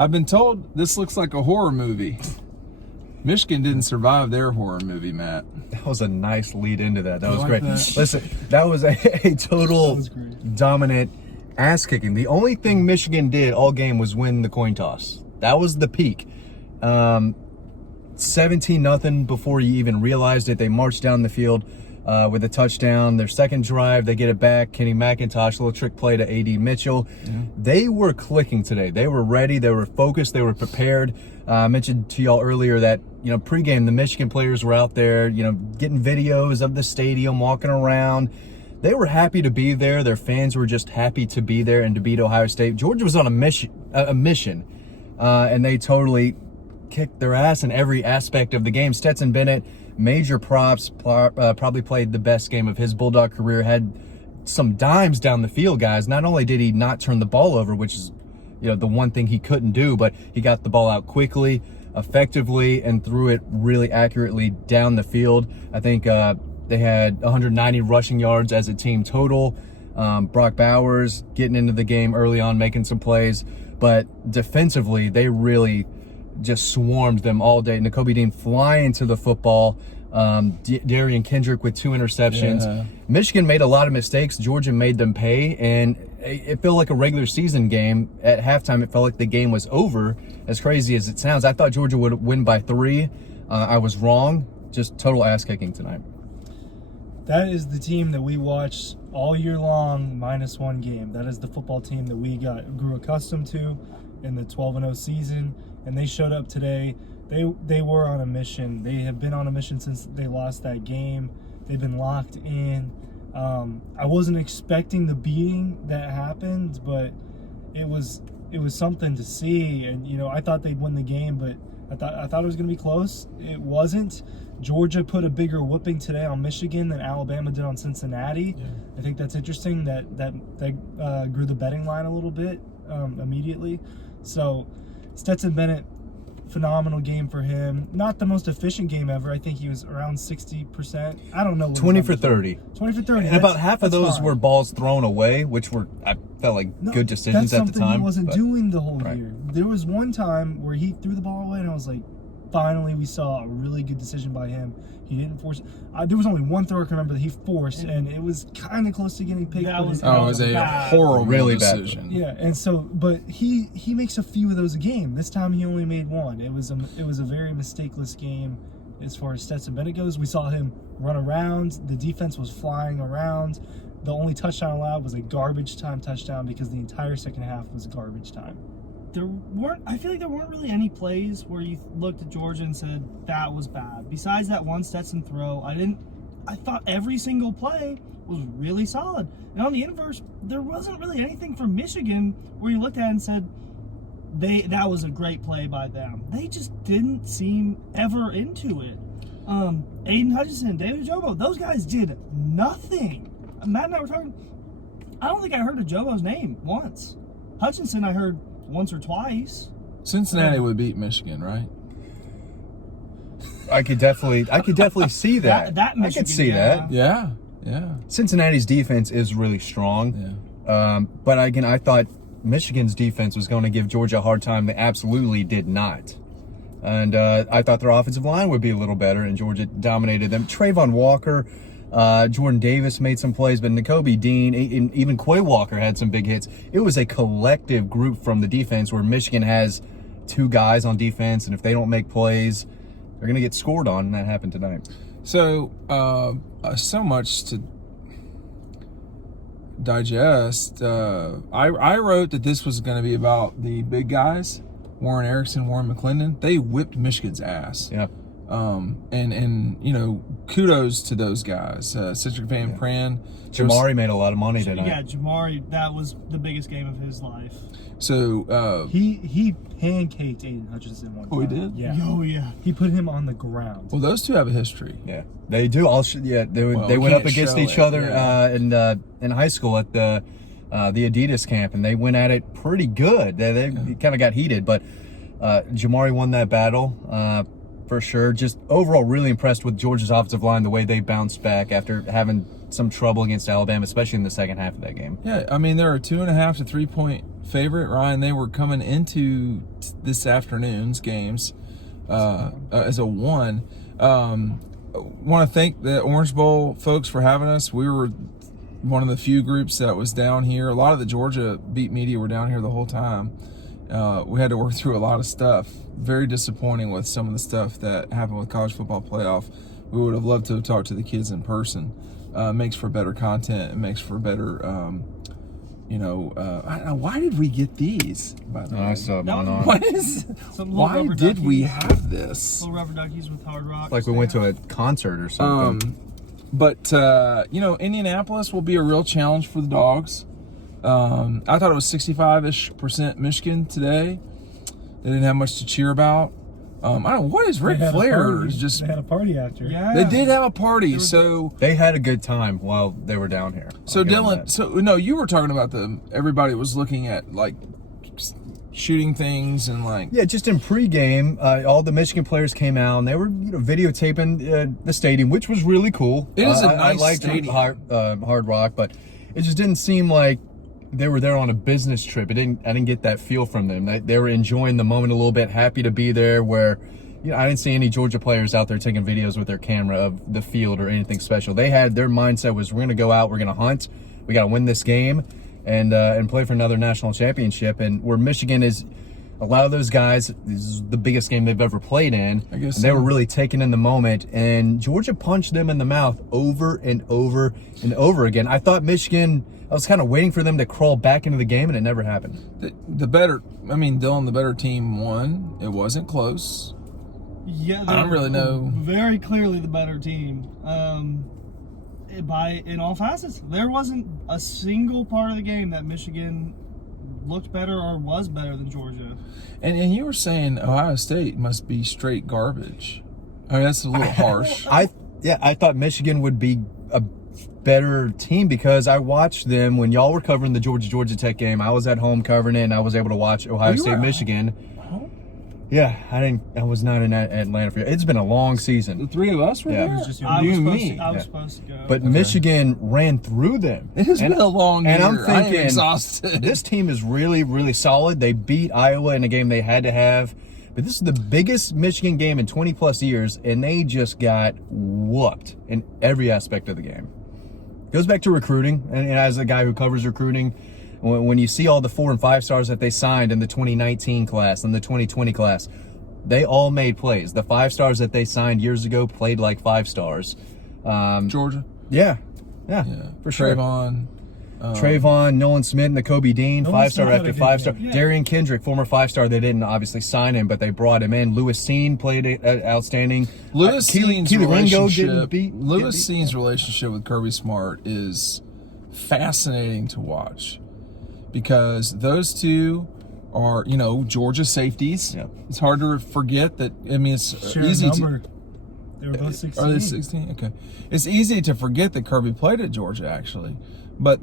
I've been told this looks like a horror movie. Michigan didn't survive their horror movie, Matt. That was a nice lead into that. That was great. That. Listen, that was a total dominant ass kicking. The only thing Michigan did all game was win the coin toss. That was the peak. 17-0 before you even realized it. They marched down the field with a touchdown. Their second drive, they get it back. Kenny McIntosh, little trick play to A.D. Mitchell. Yeah. They were clicking today. They were ready. They were focused. They were prepared. I mentioned to y'all earlier that, pregame, the Michigan players were out there, getting videos of the stadium, walking around. They were happy to be there. Their fans were just happy to be there and to beat Ohio State. Georgia was on a mission, and they totally kicked their ass in every aspect of the game. Stetson Bennett, major props, probably played the best game of his Bulldog career, had some dimes down the field, guys. Not only did he not turn the ball over, which is the one thing he couldn't do, but he got the ball out quickly, effectively, and threw it really accurately down the field. I think they had 190 rushing yards as a team total. Brock Bowers getting into the game early on, making some plays, but defensively, they really just swarmed them all day. Nakobe Dean flying to the football. Darian Kendrick with 2 interceptions. Yeah. Michigan made a lot of mistakes. Georgia made them pay, and it felt like a regular season game. At halftime, it felt like the game was over. As crazy as it sounds, I thought Georgia would win by 3. I was wrong. Just total ass kicking tonight. That is the team that we watched all year long, -1 game. That is the football team that we grew accustomed to in the 12-0 season, and they showed up today. They were on a mission. They have been on a mission since they lost that game. They've been locked in. I wasn't expecting the beating that happened, but it was something to see. And I thought they'd win the game, but I thought it was going to be close. It wasn't. Georgia put a bigger whooping today on Michigan than Alabama did on Cincinnati. Yeah. I think that's interesting. That grew the betting line a little bit immediately. So Stetson Bennett, phenomenal game for him. Not the most efficient game ever. I think he was around 60%. I don't know. 20 for 30. 20 for 30. And about half of those were balls thrown away, which I felt like good decisions at the time. That's something he wasn't doing the whole year. There was one time where he threw the ball away, and I was like, finally we saw a really good decision by him. He didn't force. There was only one throw I can remember that he forced, and it was kind of close to getting picked. It was a horrible decision. Bad. Yeah, and so, but he makes a few of those a game. This time he only made one. It was a very mistakeless game as far as Stetson Bennett goes. We saw him run around. The defense was flying around. The only touchdown allowed was a garbage time touchdown because the entire second half was garbage time. I feel like there weren't really any plays where you looked at Georgia and said that was bad. Besides that one Stetson throw, I thought every single play was really solid. And on the inverse, there wasn't really anything from Michigan where you looked at it and said that was a great play by them. They just didn't seem ever into it. Aiden Hutchinson, David Jobo, those guys did nothing. Matt and I were talking. I don't think I heard of Jobo's name once. Hutchinson, I heard once or twice. Cincinnati would beat Michigan, right? I could definitely see that. that Michigan, I could see that. Yeah. Cincinnati's defense is really strong. Yeah. But again, I thought Michigan's defense was going to give Georgia a hard time. They absolutely did not. And I thought their offensive line would be a little better, and Georgia dominated them. Trayvon Walker, Jordan Davis made some plays, but Nakobe Dean, even Quay Walker had some big hits. It was a collective group from the defense where Michigan has 2 guys on defense, and if they don't make plays, they're going to get scored on, and that happened tonight. So, so much to digest. I wrote that this was going to be about the big guys, Warren Erickson, Warren McClendon. They whipped Michigan's ass. Yeah. And kudos to those guys. Cedric Van Pran. Jamari made a lot of money tonight. Yeah, Jamari, that was the biggest game of his life. So he pancaked Aiden Hutchinson one time. Oh, he did? Yeah. Oh, yeah. He put him on the ground. Well, those two have a history. Yeah, they do. They went up against each other in high school at the Adidas camp, and they went at it pretty good. They kind of got heated, but Jamari won that battle. for sure. Just overall, really impressed with Georgia's offensive line, the way they bounced back after having some trouble against Alabama, especially in the second half of that game. Yeah, I mean, they're a 2.5 to 3 point favorite, Ryan. They were coming into this afternoon's games as a 1. Want to thank the Orange Bowl folks for having us. We were one of the few groups that was down here. A lot of the Georgia beat media were down here the whole time. We had to work through a lot of stuff. Very disappointing with some of the stuff that happened with college football playoff. We would have loved to have talked to the kids in person. Makes for better content. It makes for better, I don't know, why did we get these? By the way? I saw mine on. Why did we have this? Little rubber duckies with Hard Rock. Like we went to a concert or something. But Indianapolis will be a real challenge for the Dogs. I thought it was 65-ish% Michigan today. They didn't have much to cheer about. I don't know, what is Ric Flair? They had a party after. Yeah. They did have a party, so They had a good time while they were down here. So Dylan, you were talking about everybody was looking at like shooting things and like Yeah, just in pregame, all the Michigan players came out and they were videotaping the stadium, which was really cool. It is a I nice liked stadium. Hard Rock, but it just didn't seem like they were there on a business trip. I didn't get that feel from them. They were enjoying the moment a little bit, happy to be there. Where I didn't see any Georgia players out there taking videos with their camera of the field or anything special. They had their mindset was we're gonna go out, we're gonna hunt, we gotta win this game, and play for another national championship. And where Michigan is, a lot of those guys, this is the biggest game they've ever played in. I guess and they so. were really taking in the moment, and Georgia punched them in the mouth over and over and over again. I thought Michigan, I was kind of waiting for them to crawl back into the game, and it never happened. the better. I mean, Dylan, the better team won. It wasn't close. Yeah, I don't really know. Very clearly the better team. In all facets, there wasn't a single part of the game that Michigan looked better or was better than Georgia. And you were saying Ohio State must be straight garbage. I mean, that's a little harsh. I thought Michigan would be a better team because I watched them when y'all were covering the Georgia Tech game. I was at home covering it, and I was able to watch Ohio State, Michigan. Yeah, I was not in Atlanta for you. It's been a long season. The three of us were Yeah. there. It was just you I you was and supposed me. to, I was supposed to go. But Michigan ran through them. It has been a long year. And I'm I am thinking, exhausted. this team is really, really solid. They beat Iowa in a game they had to have. But this is the biggest Michigan game in 20-plus years, and they just got whooped in every aspect of the game. Goes back to recruiting, and as a guy who covers recruiting, when you see all the 4 and 5 stars that they signed in the 2019 class and the 2020 class, they all made plays. The 5 stars that they signed years ago played like 5 stars. Georgia. Yeah, Yeah. for sure. Trayvon. Nolan Smith, and Nakobe Dean, Nolan 5-star Smith had after a good 5-star. game. Yeah. Darian Kendrick, former 5-star. They didn't obviously sign him, but they brought him in. Lewis Seen played outstanding. Lewis Seen's Keely Ringo relationship. didn't beat. Lewis Seen's relationship with Kirby Smart is fascinating to watch because those two are, Georgia safeties. Yeah. It's hard to forget that. I mean, it's Share a easy number. to. They were both 16. Are they 16? Okay. It's easy to forget that Kirby played at Georgia, actually. But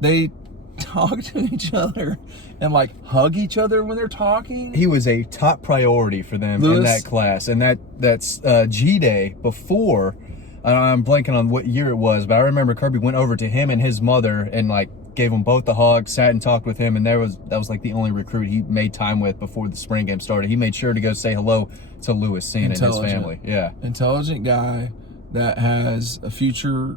they talk to each other and like hug each other when they're talking. He was a top priority for them in Lewis? that class, and that's G-Day before. I'm blanking on what year it was, but I remember Kirby went over to him and his mother and like gave them both the hug, sat and talked with him, and that was like the only recruit he made time with before the spring game started. He made sure to go say hello to Lewis Seen and his family. Yeah, Intelligent guy that has a future.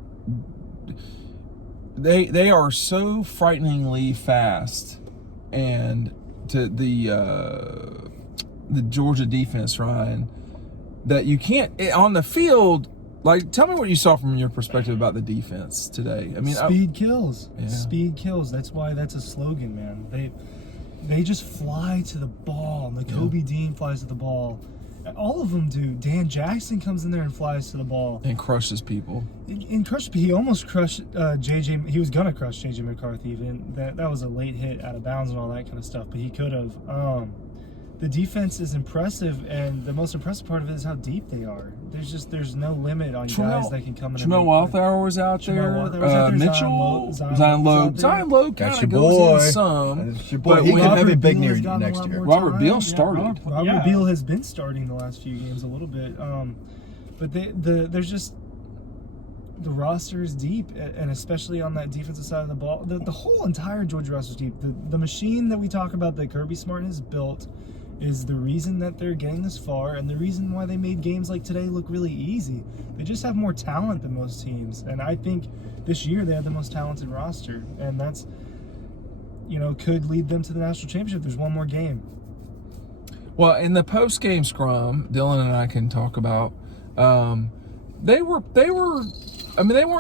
They are so frighteningly fast, and to the Georgia defense, Ryan, that you can't on the field. Like, tell me what you saw from your perspective about the defense today. I mean, Speed kills. Yeah. Speed kills. That's why that's a slogan, man. They just fly to the ball. Nakobe Dean flies to the ball. All of them do. Dan Jackson comes in there and flies to the ball. and crushes people. He almost crushed JJ. He was gonna crush JJ McCarthy. Even that was a late hit out of bounds and all that kind of stuff. But he could have. the defense is impressive, and the most impressive part of it is how deep they are. There's no limit on guys that can come in. Tramel Walthour was out there. Mitchell, Zion Loeb. Zion Loeb kind of goes in some. That's your boy. He can have it big next year. Robert Beal started. Robert Beal has been starting the last few games a little bit, but there's just the roster is deep, and especially on that defensive side of the ball, the whole entire Georgia roster is deep. The machine that we talk about that Kirby Smart has built is the reason that they're getting this far, and the reason why they made games like today look really easy. They just have more talent than most teams, and I think this year they have the most talented roster, and that's, could lead them to the national championship. There's one more game. Well, in the post-game scrum, Dylan and I can talk about, they weren't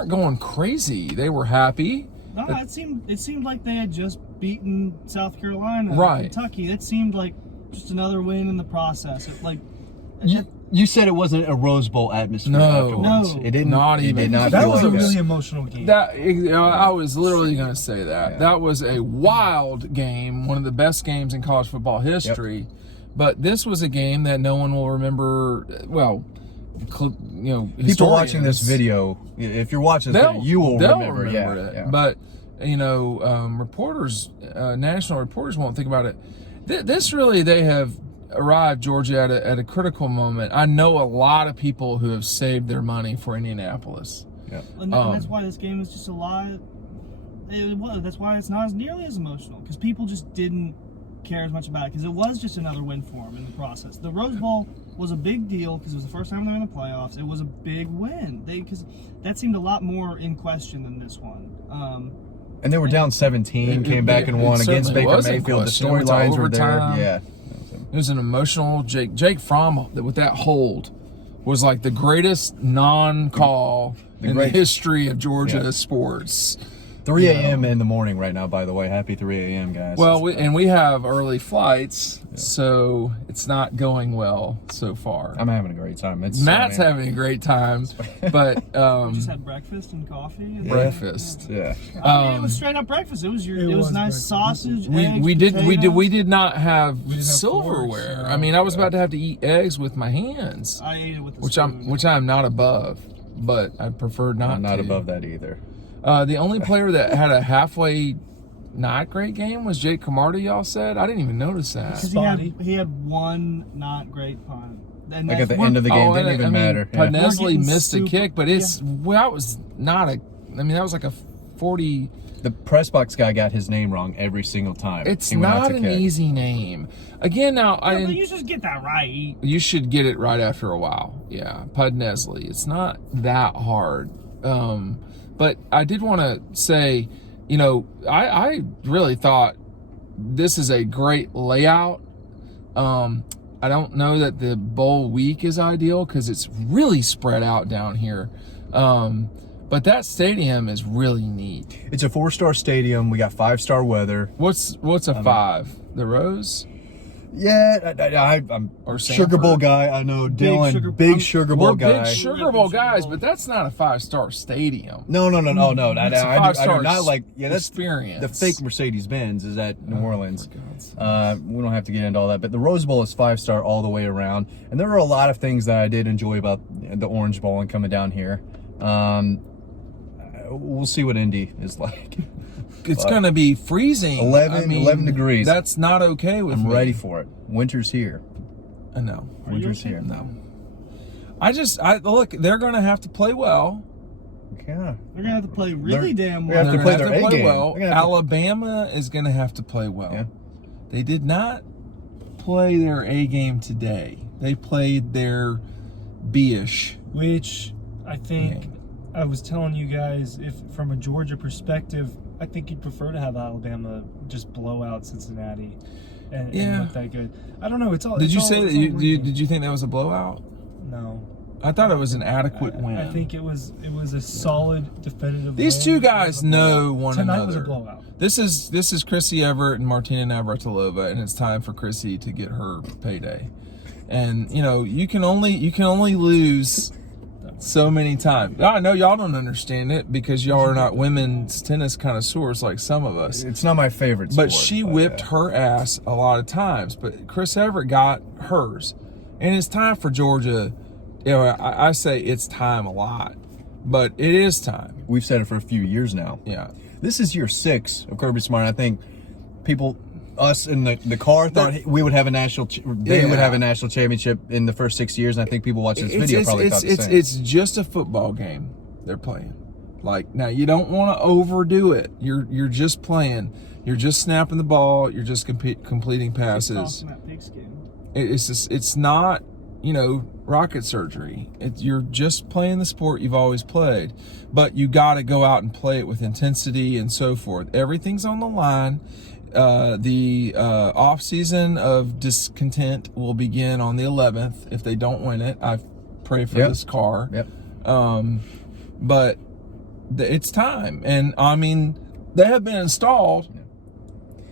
going crazy. They were happy. No, it seemed like they had just beaten South Carolina, right? Kentucky. It seemed like just another win in the process. You said it wasn't a Rose Bowl atmosphere. No, it didn't. Not even. That was a really emotional game. I was literally going to say that. Yeah. That was a wild game, one of the best games in college football history. Yep. But this was a game that no one will remember. Well, people watching this video, if you're watching this video, you will remember it. Yeah. But reporters, national reporters won't think about it. This really, they have arrived Georgia at a critical moment. I know a lot of people who have saved their money for Indianapolis. Yeah. And that's why this game is just a lot. That's why it's not nearly as emotional, because people just didn't care as much about it, because it was just another win for them in the process. The Rose Bowl was a big deal because it was the first time they were in the playoffs. It was a big win. Because that seemed a lot more in question than this one. And they were down 17, came back and won against Baker Mayfield. The storylines were there. Yeah. It was an emotional Jake Fromm with that hold was like the greatest non-call in the history of Georgia sports. 3 a.m. in the morning right now, by the way. Happy 3 a.m., guys. Well, we have early flights, so it's not going well so far. I'm having a great time. Matt's having a great time, but we just had breakfast and coffee. Breakfast, yeah. It was straight up breakfast. It was nice sausage. We did not have silverware. Forks, I mean, I was about to have to eat eggs with my hands. I ate it with which I'm not above, but I prefer not. I'm not above that either. The only player that had a halfway not great game was Jake Camarda, y'all said? I didn't even notice that. Because he had one not great punt. And at the end of the game, didn't even matter. Podnesley missed a kick, but that was not a... I mean, that was like a 40... The press box guy got his name wrong every single time. It's not an easy name. Again, now... but you should get that right. You should get it right after a while. Yeah, Podnesley. It's not that hard. But I did want to say, I really thought this is a great layout. I don't know that the bowl week is ideal because it's really spread out down here. But that stadium is really neat. It's a 4-star stadium. We got 5-star weather. What's a 5? The Rose? Yeah, I'm a Sugar Bowl guy. I know Dylan, big Sugar Bowl guy. We're big Sugar Bowl guys, but that's not a 5-star stadium. No. I do not like that's experience. The fake Mercedes-Benz is at New Orleans. We don't have to get into all that, but the Rose Bowl is 5-star all the way around. And there are a lot of things that I did enjoy about the Orange Bowl and coming down here. We'll see what Indy is like. It's going to be freezing. 11 degrees. That's not okay with me. I'm ready for it. Winter's here. No. Winter's here. No. Look, they're going to have to play well. Yeah. They're going to have to play really damn well. They're going to have to play their A game. Well. Alabama is going to have to play well. Yeah. They did not play their A game today. They played their B-ish. Which I think I was telling you guys, if from a Georgia perspective, I think you'd prefer to have Alabama just blow out Cincinnati and look that good. I don't know. It's all. Did you say that? Did you think that was a blowout? No. I thought it was an adequate win. I think it was a solid definitive. These two guys know one another. Tonight was a blowout. This is Chrissy Everett and Martina Navratilova, and it's time for Chrissy to get her payday. And you can only lose so many times. I know y'all don't understand it because y'all are not women's tennis connoisseurs like some of us. It's not my favorite But sport, she whipped her ass a lot of times. But Chris Everett got hers. And it's time for Georgia. You know, I say it's time a lot. But it is time. We've said it for a few years now. Yeah. This is year 6 of Kirby Smart. I think us in the car thought we would have a national. They would have a national championship in the first 6 years, and I think people watching this video probably thought the same. It's just a football game they're playing. Like, now you don't want to overdo it. You're just playing. You're just snapping the ball. You're just completing passes. It's not, rocket surgery. You're just playing the sport you've always played, but you got to go out and play it with intensity and so forth. Everything's on the line. The off season of discontent will begin on the 11th if they don't win it. I pray for this car. But it's time, and I mean they have been installed.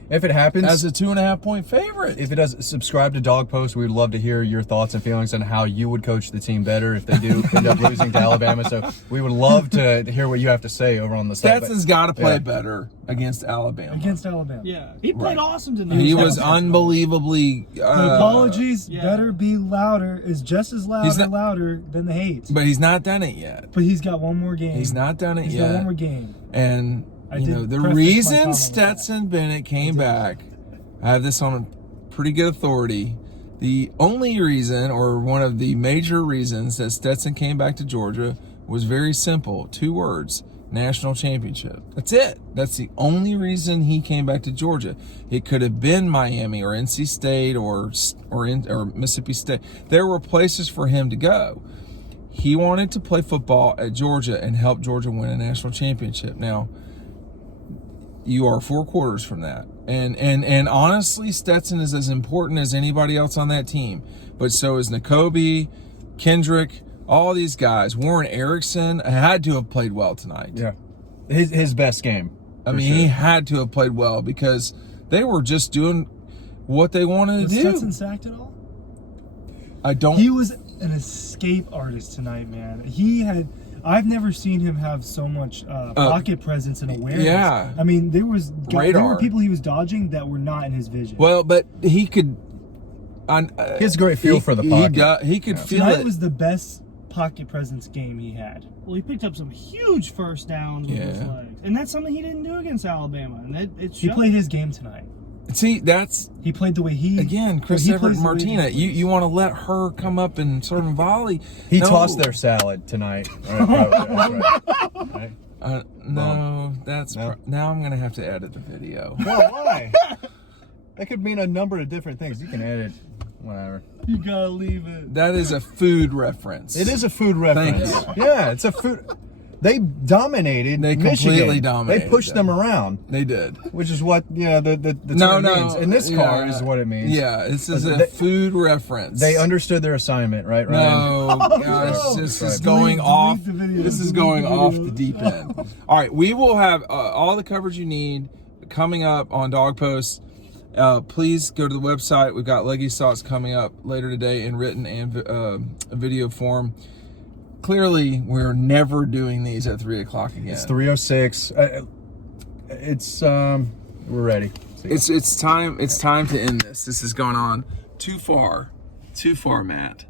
If it happens as a 2.5 point favorite. If it does, subscribe to Dog Post. We would love to hear your thoughts and feelings on how you would coach the team better if they do end up losing to Alabama. So we would love to hear what you have to say over on the site. Stetson's got to play better against Alabama. Yeah, he played awesome tonight. He was unbelievably. The apologies better be louder. Is just as loud or louder than the hate. But he's not done it yet. But he's got one more game. He's not done it yet. He's got one more game. And the reason Stetson Bennett came back, I have this on pretty good authority. The only reason, or one of the major reasons that Stetson came back to Georgia was very simple. 2 words: national championship. That's it. That's the only reason he came back to Georgia. It could have been Miami or NC State or Mississippi State. There were places for him to go. He wanted to play football at Georgia and help Georgia win a national championship. Now, you are 4 quarters from that. And honestly, Stetson is as important as anybody else on that team. But so is Nakobe, Kendrick, all these guys. Warren Erickson had to have played well tonight. Yeah. His best game. I mean, he had to have played well because they were just doing what they wanted to do. Was Stetson sacked at all? He was an escape artist tonight, man. I've never seen him have so much pocket presence and awareness. Yeah. I mean, there were people he was dodging that were not in his vision. Well, but he could. He has a great feel for the pocket. He could feel tonight it. Was the best pocket presence game he had. Well, he picked up some huge first downs with his legs, and that's something he didn't do against Alabama. And he played his game tonight. See, he played the way Chris Everett and Martina. You want to let her come up and sort of volley. He tossed their salad tonight. Right. No, now I'm gonna have to edit the video. Well, why? That could mean a number of different things. You can edit, whatever. You gotta leave it. That is a food reference. It is a food reference. Thank you. Yeah, it's a food. They dominated. They Michigan. completely dominated. They pushed them around. They did. Which is what the term means. In this car is what it means. Yeah, this is a food reference. They understood their assignment, right, Ryan? No, gosh, this is going off. This is going off the deep end. All right, we will have all the coverage you need coming up on Dog Post. Please go to the website. We've got Leggy's thoughts coming up later today in written and video form. Clearly, we're never doing these at 3 o'clock again. It's 3:06. We're ready. It's time. It's time to end this. This has gone on too far, Matt.